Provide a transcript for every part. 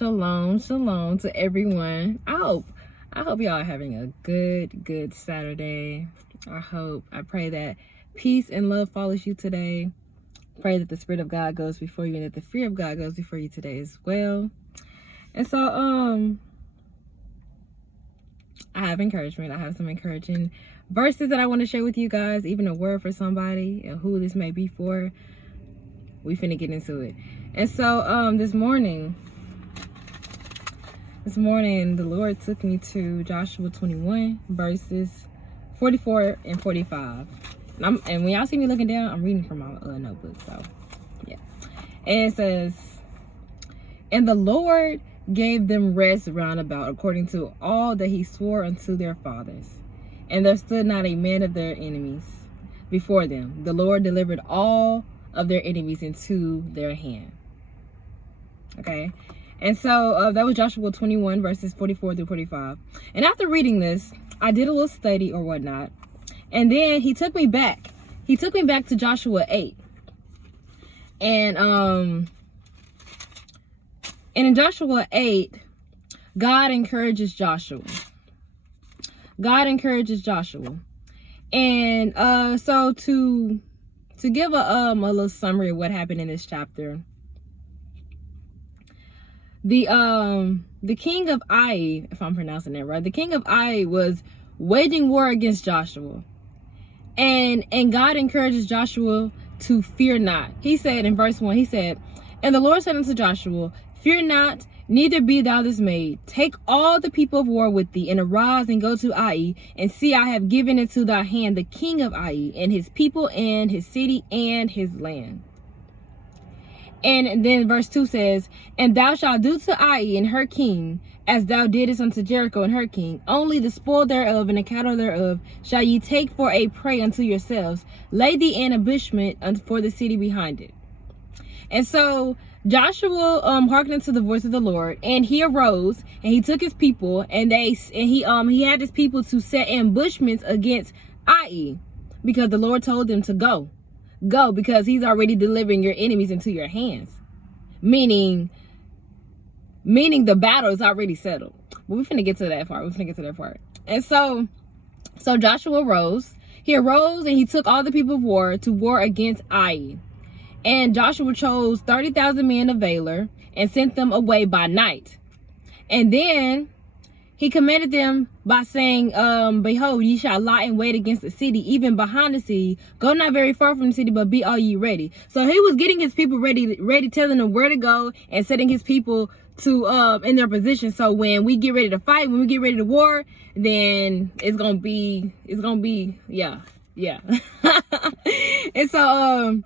Shalom, shalom to everyone. I hope y'all are having a good Saturday. I pray that peace and love follows you today. Pray that the Spirit of God goes before you and that the fear of God goes before you today as well. And so, I have encouragement. I have some encouraging verses that I want to share with you guys, even a word for somebody and who this may be for. We finna get into it. And so, this morning, the Lord took me to Joshua 21, verses 44 and 45. And when y'all see me looking down, I'm reading from my notebook. So, yeah. And it says, "And the Lord gave them rest round about, according to all that he swore unto their fathers. And there stood not a man of their enemies before them. The Lord delivered all of their enemies into their hand." Okay. And so that was Joshua 21, verses 44 through 45. And after reading this, I did a little study or whatnot. And then he took me back. He took me back to Joshua 8. And in Joshua 8, God encourages Joshua. And so to give a little summary of what happened in this chapter, the king of Ai, if I'm pronouncing that right, the king of Ai was waging war against Joshua. And God encourages Joshua to fear not. He said in verse 1, he said, "And the Lord said unto Joshua, Fear not, neither be thou dismayed. Take all the people of war with thee, and arise and go to Ai, and see, I have given into thy hand the king of Ai, and his people, and his city, and his land." And then verse 2 says, "And thou shalt do to Ai and her king, as thou didst unto Jericho and her king. Only the spoil thereof and the cattle thereof shall ye take for a prey unto yourselves. Lay the ambushment for the city behind it." And so Joshua hearkened to the voice of the Lord, and he arose and he took his people, and he had his people to set ambushments against Ai, because the Lord told them to go, because he's already delivering your enemies into your hands, meaning the battle is already settled. But we're finna get to that part. And so Joshua arose. He arose and he took all the people of war to war against Ai. And Joshua chose 30,000 men of valor and sent them away by night. And then he commanded them by saying, "Behold, ye shall lie in wait against the city, even behind the city. Go not very far from the city, but be all ye ready." So he was getting his people ready, telling them where to go and setting his people to in their position. So when we get ready to fight, when we get ready to war, then it's gonna be yeah. And so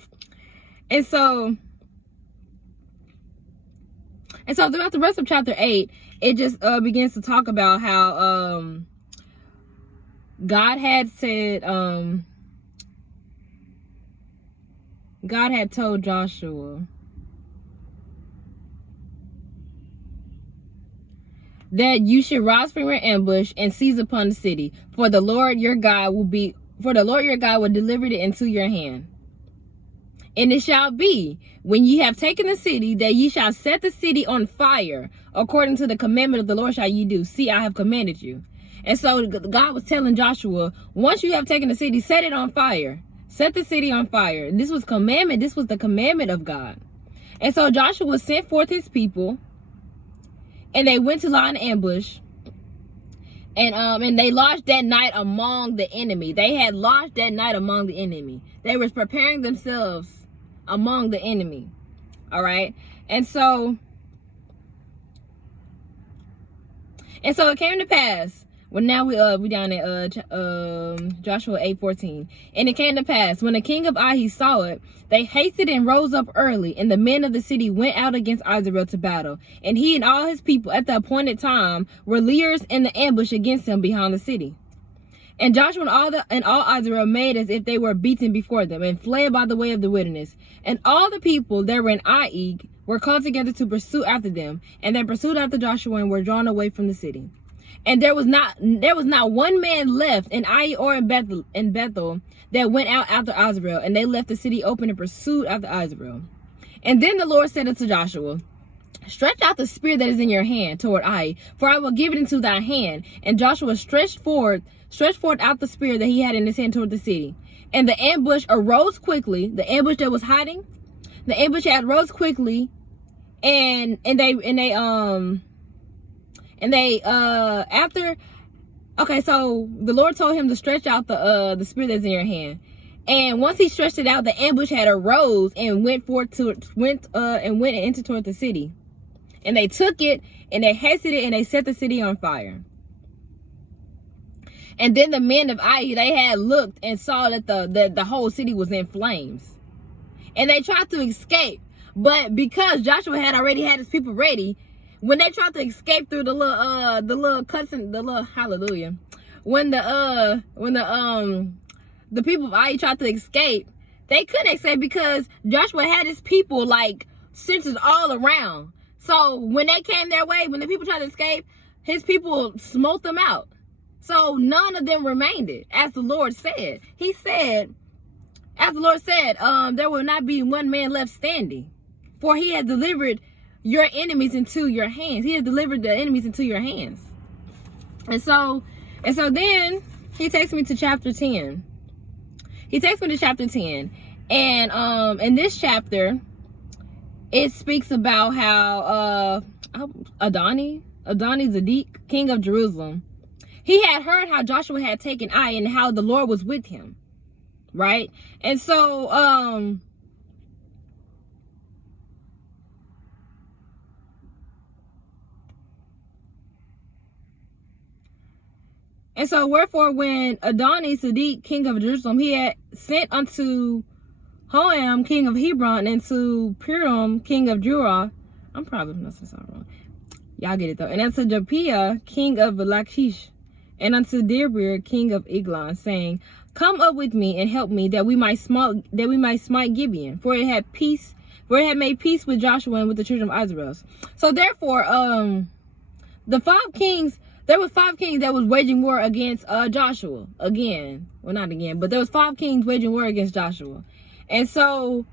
throughout the rest of chapter 8, it just begins to talk about how God had said, God had told Joshua that you should rise from your ambush and seize upon the city, for the Lord your God will deliver it into your hand. And it shall be, when ye have taken the city, that ye shall set the city on fire, according to the commandment of the Lord shall ye do. See, I have commanded you. And so God was telling Joshua, once you have taken the city, set it on fire. Set the city on fire. This was commandment. This was the commandment of God. And so Joshua sent forth his people, and they went to lie in ambush. And they lodged that night among the enemy. They had lodged that night among the enemy. They were preparing themselves among the enemy. All right. And so it came to pass. Well, now we down at Joshua 8:14. "And it came to pass, when the king of Ai saw it, they hasted and rose up early, and the men of the city went out against Israel to battle. And he and all his people at the appointed time were leaders in the ambush against him behind the city. And Joshua and all Israel made as if they were beaten before them, and fled by the way of the wilderness. And all the people that were in Ai were called together to pursue after them, and they pursued after Joshua and were drawn away from the city. And there was not one man left in Ai or in Bethel that went out after Israel, and they left the city open and pursued after Israel. And then the Lord said unto Joshua, stretch out the spear that is in your hand toward Ai, for I will give it into thy hand. And Joshua stretched forth out the spear that he had in his hand toward the city. And the ambush arose quickly. The ambush that was hiding, the ambush had rose quickly, and after. Okay, so the Lord told him to stretch out the spear that's in your hand. And once he stretched it out, the ambush had arose and went into toward the city. And they took it, and they hasted it, and they set the city on fire. And then the men of Ai, they had looked and saw that the whole city was in flames. And they tried to escape. But because Joshua had already had his people ready, when they tried to escape through the little cutscene, the little hallelujah, when the people of Ai tried to escape, they couldn't escape because Joshua had his people like centered all around. So when they came their way, when the people tried to escape, his people smote them out. So none of them remained, as the Lord said. He said, as the Lord said, there will not be one man left standing, for he has delivered your enemies into your hands. He has delivered the enemies into your hands. And so then he takes me to chapter 10. He takes me to chapter 10. And in this chapter, it speaks about how Adoni-Zedek, king of Jerusalem, he had heard how Joshua had taken Ai and how the Lord was with him. Right? And so wherefore, when Adoni-Zedek, king of Jerusalem, he had sent unto Hoam, king of Hebron, and to Piram, king of Jurah. I'm probably pronouncing this all wrong. Y'all get it though. And unto Japiah, king of Lachish, and unto Debir, king of Eglon, saying, come up with me and help me, that we might smite Gibeon, for it had made peace with Joshua and with the children of Israel. So therefore, there were 5 kings that was waging war against Joshua. Again. Well, not again, but there was 5 kings waging war against Joshua. And the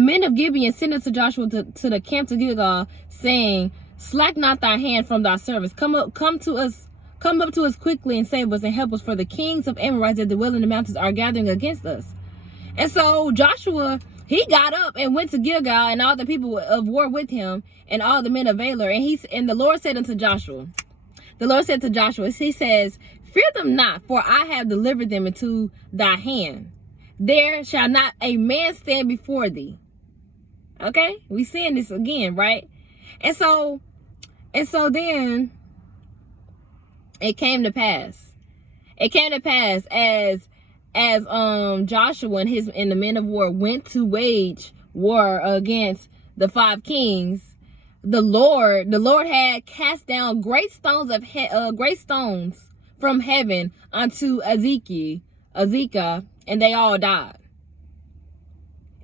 men of Gibeon sent unto Joshua to the camp to Gilgal, saying, slack not thy hand from thy service. Come up to us quickly and save us and help us, for the kings of Amorites that dwell in the mountains are gathering against us. And so Joshua, he got up and went to Gilgal, and all the people of war with him, and all the men of Valor. And the Lord said unto Joshua, he says, fear them not, for I have delivered them into thy hand. There shall not a man stand before thee. Okay? We seeing this again, right? And so then it came to pass. as Joshua and the men of war went to wage war against the 5 kings, the Lord had cast down great stones from heaven unto Azekah, and they all died.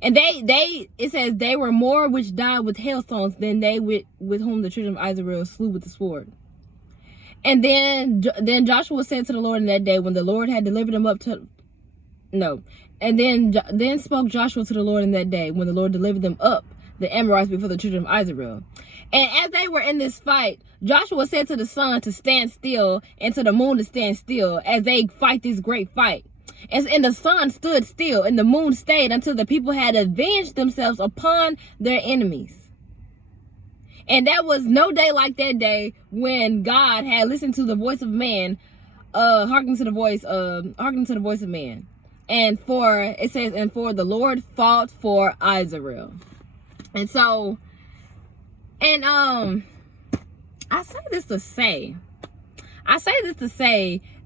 And it says they were more which died with hailstones than they with whom the children of Israel slew with the sword. And then Joshua said to the Lord in that day, when the Lord had delivered him up to then spoke Joshua to the Lord in that day, when the Lord delivered them up, the Amorites, before the children of Israel. And as they were in this fight, Joshua said to the sun to stand still, and to the moon to stand still, as they fight this great fight. And the sun stood still, and the moon stayed, until the people had avenged themselves upon their enemies. And that was no day like that day when God had listened to the voice of man, hearkening to the voice of man. And for the Lord fought for Israel. And so, I say this to say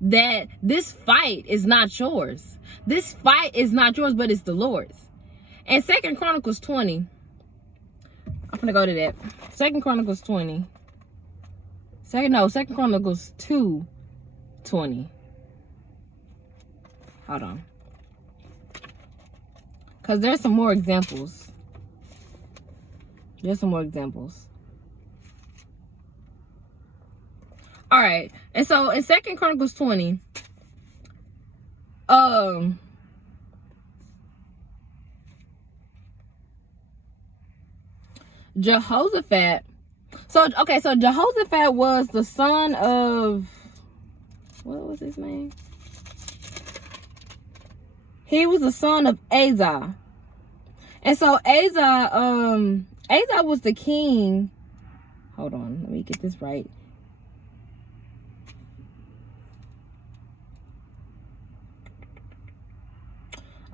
that this fight is not yours. This fight is not yours, but it's the Lord's. And 2 Chronicles 20, I'm gonna go to that. 2 Chronicles 20. 2 Chronicles 2:20. Hold on. Because there's some more examples. All right. And so in 2 Chronicles 20, Jehoshaphat. So Jehoshaphat was the son of, what was his name? He was the son of Asa. And so Asa was the king. Hold on, let me get this right.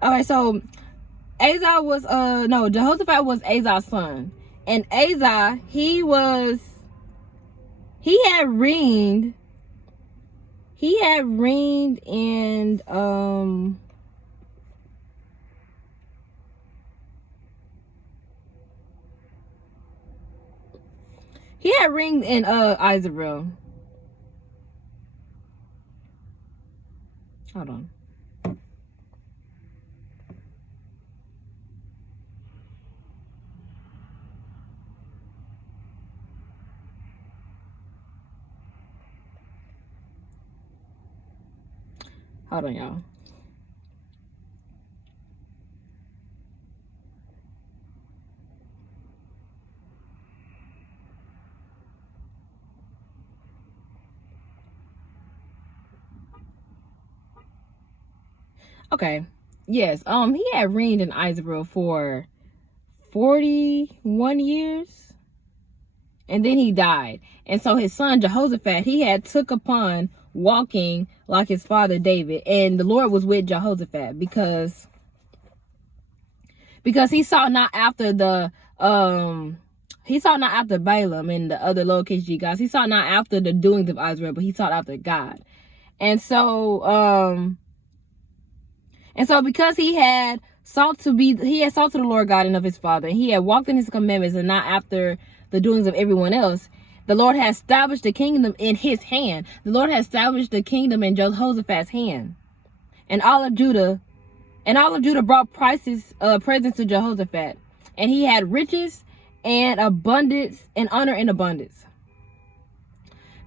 Alright, so Asa was Jehoshaphat was Asa's son. And Asa, he had reigned in Israel. Hold on. Hold on, y'all. Okay. Yes. He had reigned in Israel for 41 years. And then he died. And so his son Jehoshaphat, he had took upon walking like his father David. And the Lord was with Jehoshaphat because he sought not after Balaam and the other lowercase g gods. He sought not after the doings of Israel, but he sought after God. And so because he had sought to the Lord God and of his father, and he had walked in his commandments and not after the doings of everyone else, the Lord has established the kingdom in his hand. The Lord has established the kingdom in Jehoshaphat's hand. And all of Judah brought presents to Jehoshaphat. And he had riches and abundance and honor and abundance.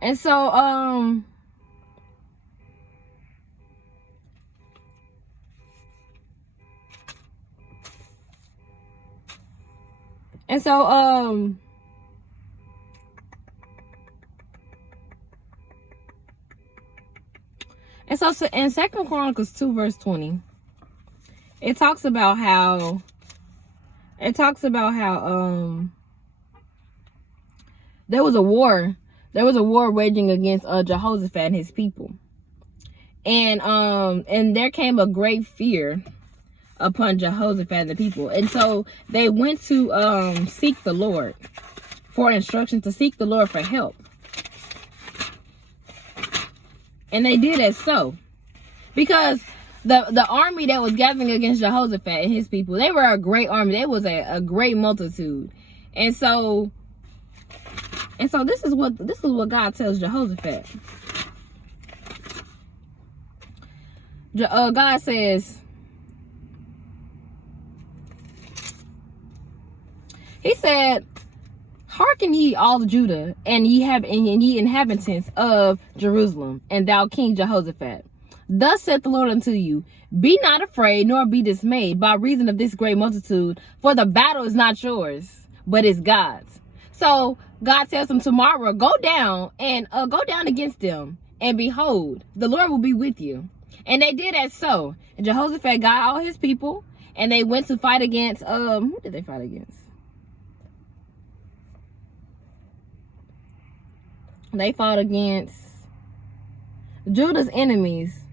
And so in 2 Chronicles 2 verse 20, it talks about how there was a war waging against Jehoshaphat and his people. And there came a great fear upon Jehoshaphat and the people. And so they went to seek the Lord for instruction, to seek the Lord for help. And they did as so. Because the army that was gathering against Jehoshaphat and his people, they were a great army. They was a great multitude. And so this is what God tells Jehoshaphat. God says, he said, "Hearken ye all Judah, and ye inhabitants of Jerusalem, and thou King Jehoshaphat. Thus saith the Lord unto you, be not afraid, nor be dismayed by reason of this great multitude, for the battle is not yours, but is God's." So God tells them tomorrow, go down against them, and behold, the Lord will be with you. And they did as so. And Jehoshaphat got all his people, and they went to fight against, who did they fight against? They fought against Judah's enemies,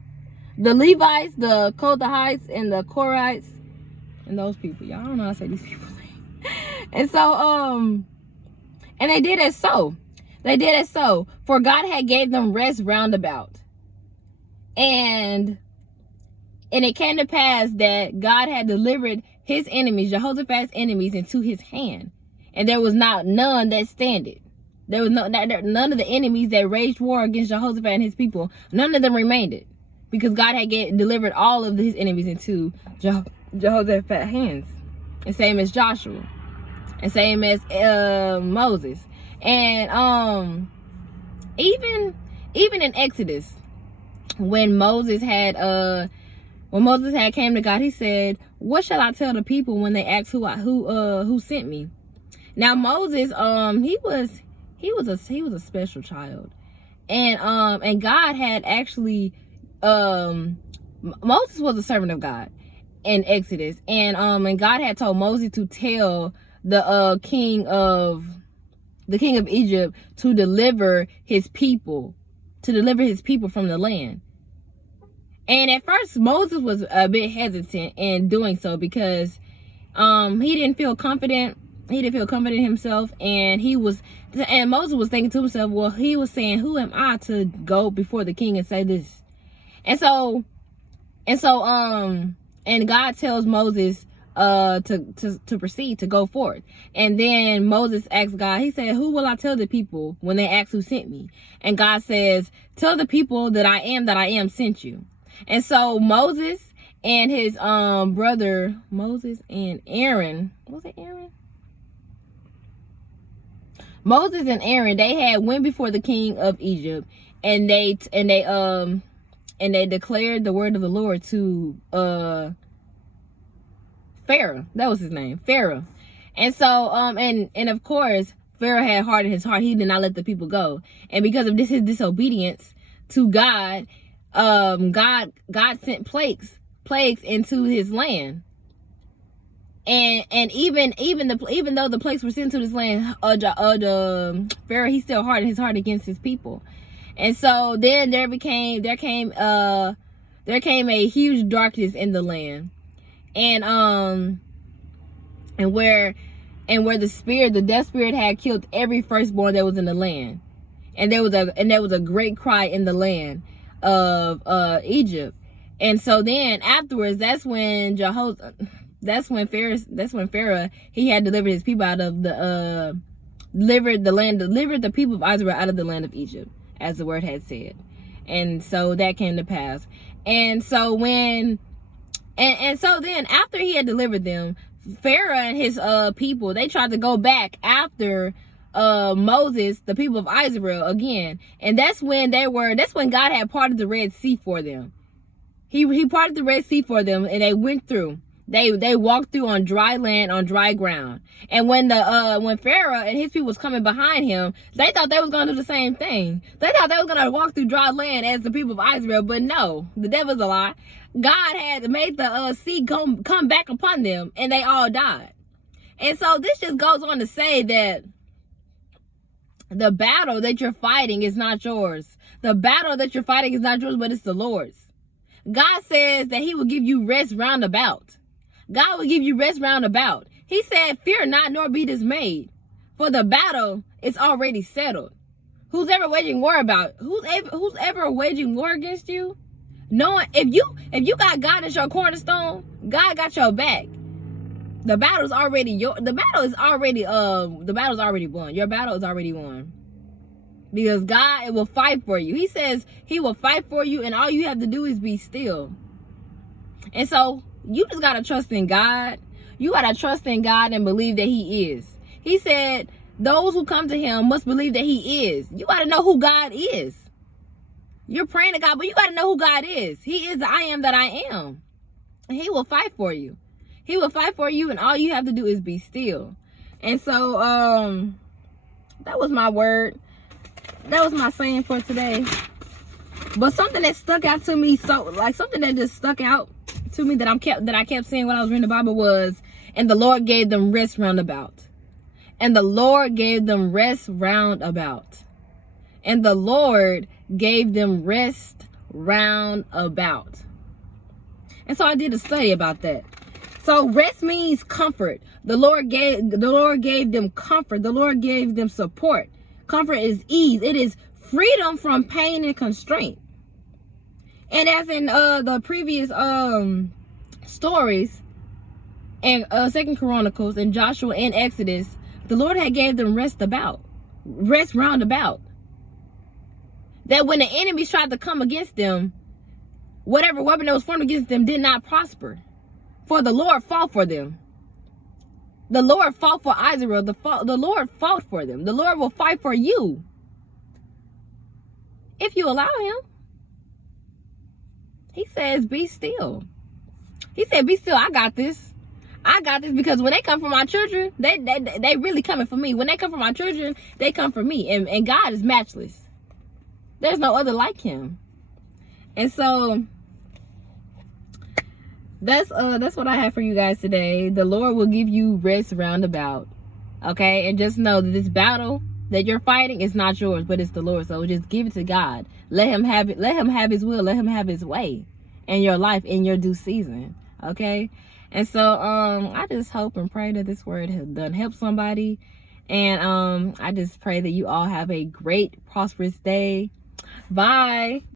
the Levites, the Kohathites, and the Korites, and those people. Y'all don't know how to say these people's names. And so, and they did as so. They did as so. For God had gave them rest round about. And it came to pass that God had delivered his enemies, Jehoshaphat's enemies, into his hand. And there was not none that standed. There was none of the enemies that waged war against Jehoshaphat and his people. None of them remained, because God had delivered all of his enemies into Jehoshaphat's hands. And same as Joshua. And same as Moses. And even in Exodus, when Moses had came to God, he said, "What shall I tell the people when they ask who sent me?" Now Moses, he was a special child, and God had actually, Moses was a servant of God in Exodus, and God had told Moses to tell the king of Egypt to deliver his people from the land. And at first Moses was a bit hesitant in doing so because he didn't feel confident. He didn't feel confident himself, and Moses was thinking to himself, well, he was saying, who am I to go before the king and say this? And God tells Moses to proceed, to go forth. And then Moses asks God, he said, who will I tell the people when they ask who sent me? And God says, tell the people that I am sent you. And so Moses and his brother, Moses and Aaron, was it Aaron? Moses and Aaron, they had went before the king of Egypt, and they declared the word of the Lord to Pharaoh. That was his name, Pharaoh. And so and of course Pharaoh had hardened his heart. He did not let the people go, and because of his disobedience to God, God sent plagues into his land. And even though the plagues were sent to this land, Pharaoh, he still hardened his heart against his people. And so then there came a huge darkness in the land. And where the death spirit had killed every firstborn that was in the land. And there was a great cry in the land of Egypt. And so then afterwards, that's when Pharaoh, he had delivered his people out of delivered the people of Israel out of the land of Egypt, as the word had said. And so that came to pass. And so then after he had delivered them, Pharaoh and his people, they tried to go back after Moses, the people of Israel, again. And that's when God had parted the Red Sea for them. He parted the Red Sea for them, and they went through. They walked through on dry land, on dry ground. And when Pharaoh and his people was coming behind him, they thought they was gonna do the same thing. They thought they was gonna walk through dry land as the people of Israel, but no, the devil's a lie. God had made the sea come back upon them, and they all died. And so this just goes on to say that the battle that you're fighting is not yours. The battle that you're fighting is not yours, but it's the Lord's. God says that he will give you rest round about. God will give you rest round about. He said, fear not, nor be dismayed, for the battle is already settled. Who's ever waging war against you? Knowing if you got God as your cornerstone, God got your back. The battle is already won. Your battle is already won. Because God will fight for you. He says he will fight for you, and all you have to do is be still. And so you just got to trust in God. You got to trust in God and believe that he is. He said those who come to him must believe that he is. You got to know who God is. You're praying to God, but you got to know who God is. He is the I am that I am. And he will fight for you. He will fight for you, and all you have to do is be still. And so that was my word. That was my saying for today. But something that stuck out to me, something that just stuck out to me that I kept saying when I was reading the Bible was, and the Lord gave them rest round about. And the Lord gave them rest round about. And the Lord gave them rest round about. And so I did a study about that. So rest means comfort. The Lord gave them comfort. The Lord gave them support. Comfort is ease. It is freedom from pain and constraint. And as in the previous stories in 2 Chronicles and Joshua and Exodus, the Lord had gave them rest round about. That when the enemies tried to come against them, whatever weapon that was formed against them did not prosper. For the Lord fought for them. The Lord fought for Israel. The Lord fought for them. The Lord will fight for you if you allow him. He says, be still. He said, be still. I got this. I got this, because when they come for my children, they really coming for me. When they come for my children, they come for me. And God is matchless. There's no other like him. And so that's what I have for you guys today. The Lord will give you rest roundabout. Okay? And just know that this battle that you're fighting is not yours, but it's the Lord. So just give it to God. Let him have it. Let him have his will. Let him have his way in your life, in your due season. Okay? And so I just hope and pray that this word has done help somebody. And I just pray that you all have a great, prosperous day. Bye.